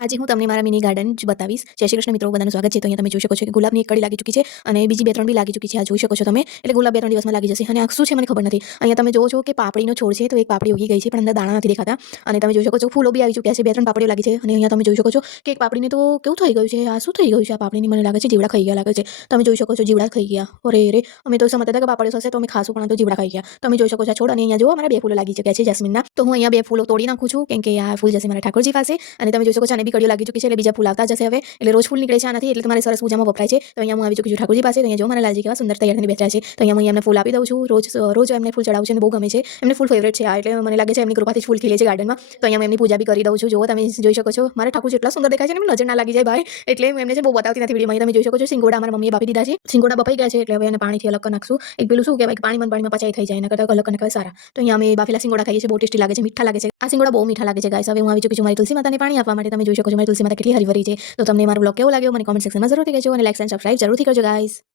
આજે હું તમને મારા મિની ગાર્ડન જ બતાવીશ. જય શ્રી કૃષ્ણ મિત્રો, બધાનું સ્વાગત છે. તો અહીંયા તમે જોઈ શકો છો કે ગુલાબની એક કડી લાગી ચૂકી છે અને બીજી બે ત્રણ બી લાગી ચૂકી છે. આ જોઈ શકો છો તમે. એટલે ગુલાબ બે ત્રણ દિવસમાં લાગી જશે. અને આ શું છે મને ખબર નથી. અહીંયા તમે જોવો છો કે પાપડીનો છોડ છે. તો એક પાપડી ઉગી ગઈ છે, પણ અંદર દાણા નથી દેખાતા. અને તમે જોઈ શકો છો ફૂલો બી આવી ચૂક્યા છે. બે ત્રણ પાપડીઓ લાગી છે. અને અહીંયા તમે જોઈ શકો છો કે એક પાપડીને તો કેવું થઈ ગયું છે? આ શું થઈ ગયું છે? આ પાપડીની મને લાગે છે જીવડા ખાઈ ગયા લાગે છે. તમે જોઈ શકો છો જીવડા ખાઈ ગયા. અરે રે. અમે તો સમજતા હતા કે પાપડીઓ થશે તો અમે ખાશું, પણ તો જીવડા ખાઈ ગયા. તમે જોઈ શકો છો છોડ. અને અહીંયા જોવા મારા બે ફૂલો લાગી ચૂક્યા છે જસ્મીનના. તો હું અહીંયા બે ફૂલો તોડી નાખું છું, કેમ કે આ ફૂલ જશે મારા ઠાકોરજી પાસે. અને તમે જોઈ શકો છો આને બી કડીઓ લાગી ચૂકી છે એટલે બીજા ફૂલ આવતા જશે હવે એટલે રોજ ફૂલ નીકળે છે આનાથી એટલે તમારે સરસ પૂજામાં વપરાય છે તો અહીંયા હું આવી ચૂકી છું ઠાકોરજી પાસે તો અહીંયા જો મારા લાલજી કેવા સુંદર તૈયાર થઈને બેઠા છે તો અહીંયા હું એમને ફૂલ આપી દઉં છું રોજ રોજ એમને ફૂલ ચડાવું છું અને બહુ ગમે છે એમને ફૂલ ફેવરેટ છે આ એટલે મને લાગે છે એમની કૃપાથી જ ફૂલ ખીલે છે ગાર્ડનમાં તો અહીંયા હું એમની પૂજા બી કરી દઉં છું જો તમે જોઈ શકો છો મારા ઠાકોર એટલા સુંદર દેખાય છે ને એમને નજર ના લાગી જાય ભાઈ એટલે હું એમને છે બહુ બતાવતી નથી વિડીયોમાં તમે જોઈ શકો છો સિંગોડા મારા મમ્મીએ બાપી દીધા છે સિંગોડા બફાઈ ગયા છે એટલે હવે એને પાણીથી અલગ કરી નાખશું એક પેલું શું કહેવાય કે પાણીમાં ને પાણીમાં પચાઈ થઈ જાય એના કરતાં અલગ કરીને સારા તો અહીંયા અમે બાફેલા સિંગોડા ખાઈએ છીએ બહુ ટેસ્ટી લાગે છે મીઠા લાગે છે આ સિંગોડા બહુ મીઠા લાગે છે ગાઈસ હવે હું આવી ચૂકી છું મારી તુલસી માતાને પાણી આપવા માટે તમે જોઈ શકો છો મારી તુલસી માતા કેટલી હરીભરી છે. તો તમને મારો બ્લોગ કેવો લાગ્યો? મને કોમેન્ટ સેક્શનમાં જરૂરથી કહેજો અને લાઈક એન્ડ સબસ્ક્રાઇબ જરૂરથી કરજો ગાઈસ